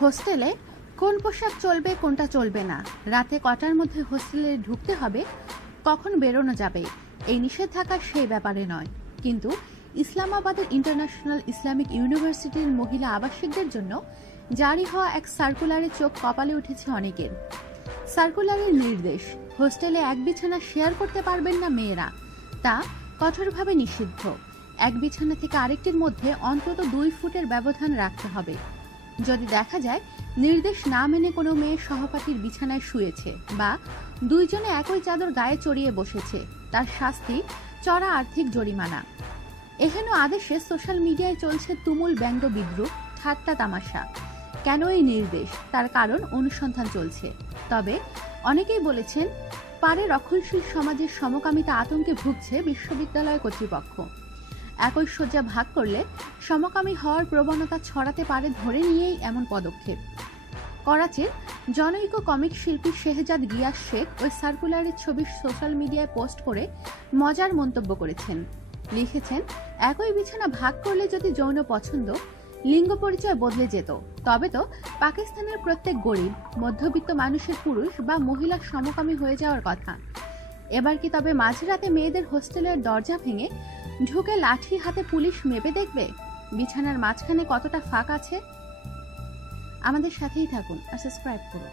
হোস্টেলে কোন পোশাক চলবে কোনটা চলবে না, রাতে কটার মধ্যে হোস্টেলে ঢুকতে হবে, কখন বেরোনো যাবে, এই নিষেধাজ্ঞা সেই ব্যাপারে নয়। কিন্তু ইসলামাবাদের ইন্টারন্যাশনাল ইসলামিক ইউনিভার্সিটির মহিলা আবাসিকদের জন্য জারি হওয়া এক সার্কুলারে চোখ কপালে উঠেছে অনেকের। সার্কুলারের নির্দেশ, হোস্টেলে এক বিছানা শেয়ার করতে পারবেন না মেয়েরা, তা কঠোরভাবে নিষিদ্ধ। এক বিছানা থেকে আরেকটির মধ্যে অন্তত 2 ফুটের ব্যবধান রাখতে হবে। যদি দেখা যায় নির্দেশ না মেনে কোনো মেয়ে সহপাঠীর বিছানায় শুয়েছে বা দুইজনে একই চাদর গায়ে চড়িয়ে বসেছে, তার শাস্তি চড়া আর্থিক জরিমানা। এহেন আদেশে সোশ্যাল মিডিয়ায় চলছে তুমুল ব্যঙ্গ বিদ্রুপ, ঠাট্টা তামাশা। কেন এই নির্দেশ, তার কারণ অনুসন্ধান চলছে। তবে অনেকেই বলেছেন, পারে রক্ষণশীল সমাজের সমকামিতা আতঙ্কে ভুগছে বিশ্ববিদ্যালয় কর্তৃপক্ষ। একই শয্যা ভাগ করলে সমকামী হওয়ার প্রবণতা ছড়াতে পারে ধরে নিয়েই এমন পদক্ষেপ। করাচির জনৈক কমিক শিল্পী শেহজাদ গিয়াস শেখ ওই সার্কুলারের ছবি সোশ্যাল মিডিয়ায় পোস্ট করে মজার মন্তব্য করেছেন। লিখেছেন, একই বিছানা ভাগ করলে যদি যৌন পছন্দ, লিঙ্গ পরিচয় বদলে যেত, তবে তো পাকিস্তানের প্রত্যেক গরিব মধ্যবিত্ত মানুষের পুরুষ বা মহিলা সমকামী হয়ে যাওয়ার কথা। এবার কি তবে মাঝরাতে মেয়েদের হোস্টেলের দরজা ভেঙে ঢুকে লাঠি হাতে পুলিশ মেপে দেখবে বিছানার মাঝখানে কতটা ফাঁক আছে? আমাদের সাথেই থাকুন আর সাবস্ক্রাইব করুন।